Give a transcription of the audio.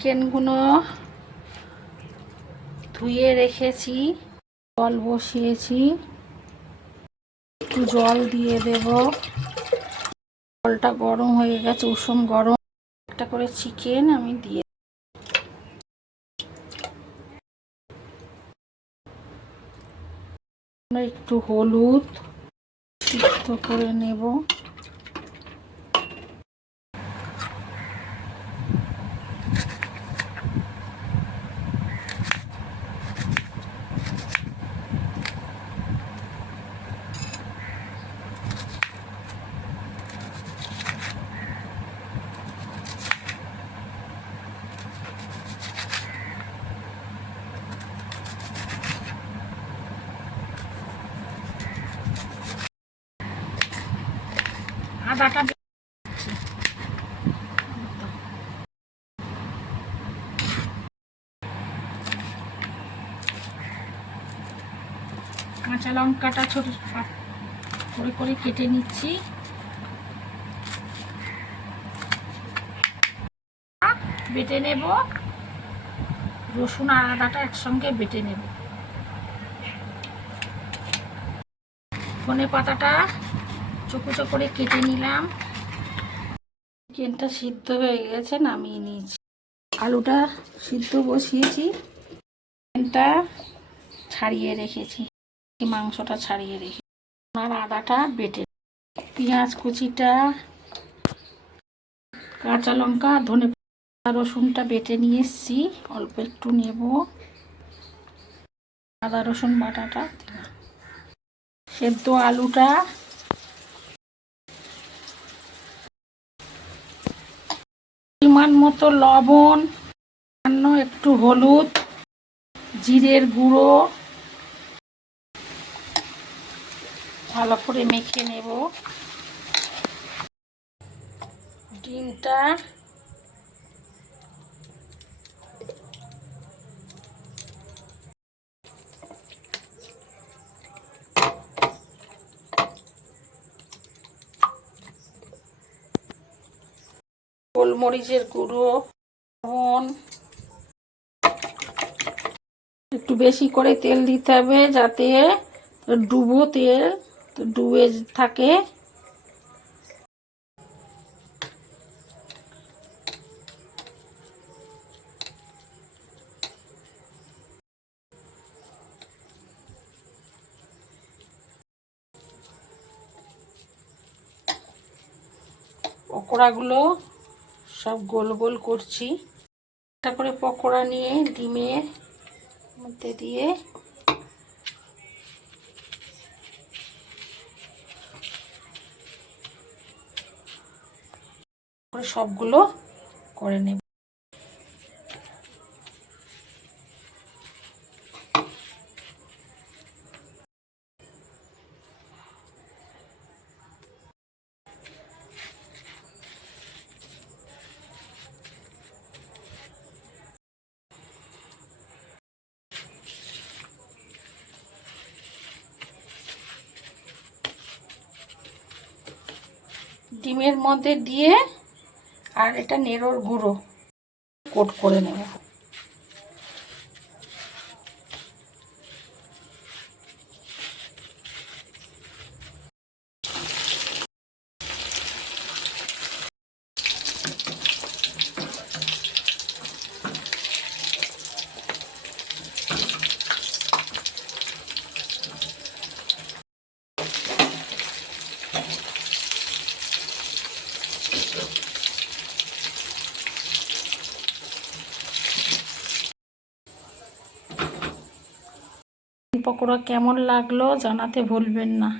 চিকেনগুলো ধুয়ে রেখেছি, জল বসিয়েছি। একটু জল দিয়ে দেব। জলটা গরম হয়ে গেছে, উষুম গরম। একটা করে চিকেন আমি দিয়ে একটু হলুদ সিদ্ধ করে নেব। আদাটা কাঁচা লঙ্কাটা ছোট করে করে কেটে নিচ্ছি। বেটে নেব। রসুন আর আদাটা একসঙ্গে বেটে নেব। ধনে পাতাটা চোখো করে কেটে নিলাম। চিকেনটা সিদ্ধ হয়ে গেছে, নামিয়ে নিয়েছি। আলুটা সিদ্ধ বসিয়েছি। চিকেনটা ছাড়িয়ে রেখেছি। মাংসটা ছাড়িয়ে রেখে আর আদাটা বেটে পেঁয়াজ কুচিটা, কাঁচা লঙ্কা, ধনে রসুনটা বেটে নিয়ে এসছি। অল্প একটু নেব। আদা, রসুন, বাটাটা সেদ্ধ আলুটা পরিমাণ মতো লবণ সামান্য একটু হলুদ জিরের গুঁড়ো। ভালো করে মেখে নেব। ডিমটা গোলমরিচের গুঁড়ো, লবণ। একটু বেশি করে তেল দিতে হবে যাতে ডুবো তেল ডুবে থাকে। পকোড়াগুলো সব গোল গোল করছি। একটা করে পকোড়া নিয়ে ডিমের মধ্যে দিয়ে সবগুলো করে নেব। ডিমের মধ্যে দিয়ে আর এটা নেড়োর গুঁড়ো কোট করে নেব। পকোড়া কেমন লাগল জানাতে ভুলবেন না।